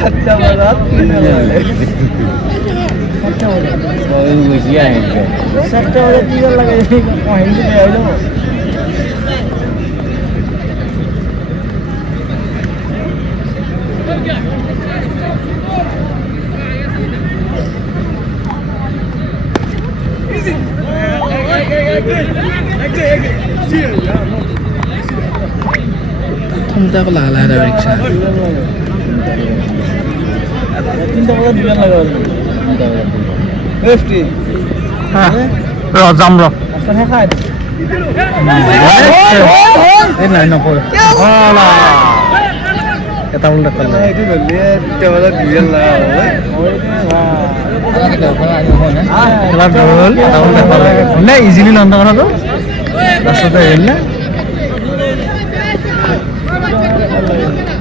7টা বাজাত 7টা বাজাত কি লাগে হিন্দু হইলো Thumta ko lala ada ricksha. 3টা বাজাত দিবেন লাগা 50 হ্যাঁ র জাম র আচ্ছা হ্যাঁ খাই এই নাই নকর ওলা এটা উল্টা কর এটা বললে 3টা বাজাত দিবেন লাগা ওই খেলা ঢোল এটা উল্টা কর না ইজিলি লন্ড করা তো রাস্তাতে এল না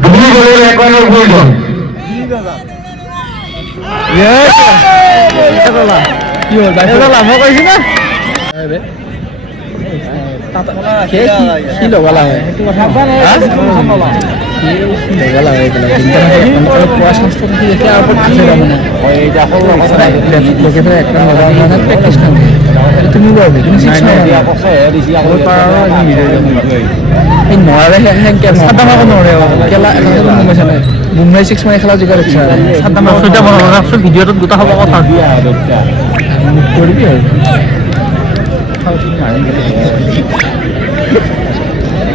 দুই গোলের একান্ন গোল কি হল এটা লাভ কইছি না কি লগালা হয় লগালা হয় পোৱা সংস্থা দেখি আৰু মানে লোকে একটা লগা মানে প্ৰেক্টিছ কৰে তুমি পারবে তুমি শিখ এই নরে হ্যাং কে সাদা মাকো নরে কেলা এখন মুম্বাই সামনে মুম্বাই 6 মানে খেলা জিগার ইচ্ছা সাদা মাকো সেটা বড় রাখছো ভিডিওত গোটা হব কথা দিয়া দচ্চা করবি আর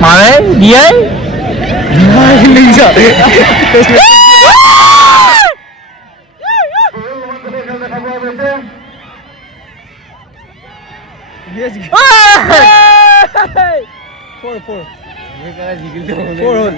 মারে দিয়াই লিংসা Four.